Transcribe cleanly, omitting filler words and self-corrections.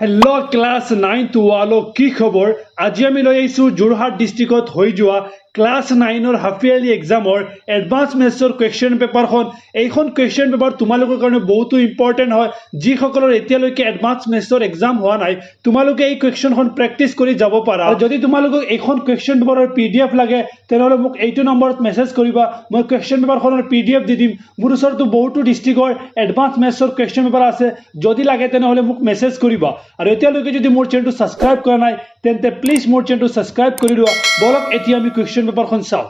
hello' class 9 তোমালোক কি খবৰ আজি আমি লৈ আহিছোঁ যোৰহাট ডিষ্ট্ৰিক্টত হৈ যোৱা class 9ৰ half yearly এক্সামৰ advance মেথছৰ question পেপাৰখন এইখন কুৱেশ্যন পেপাৰ তোমালোকৰ কাৰণে বহুতো ইম্পৰ্টেণ্ট হয় যিসকলৰ এতিয়ালৈকে এডভান্স মেথছৰ এক্সাম হোৱা নাই তোমালোকে এই কুৱেশ্যনখন প্ৰেক্টিছ কৰি যাব পাৰা আৰু যদি তোমালোকক এইখন কুৱেশ্যন পেপাৰৰ PDF লাগে তেনেহ'লে মোক এইটো নম্বৰত মেছেজ কৰিবা মই কুৱেশ্যন পেপাৰখনৰ PDF দি দিম মোৰ ওচৰতো বহুতো ডিষ্ট্ৰিক্টৰ এডভান্স মেথছৰ কুৱেশ্যন পেপাৰ আছে যদি লাগে তেনেহ'লে মোক মেছেজ কৰিবা আৰু এতিয়ালৈকে যদি মোৰ চেনেলটো সাবস্ক্ৰাইব কৰা নাই তেন্তে প্লিজ মোৰ চেনেলটো সাবস্ক্ৰাইব কৰি লোৱা বলক এতিয়া আমি কুৱেশ্যন পেপাৰখন চাওঁ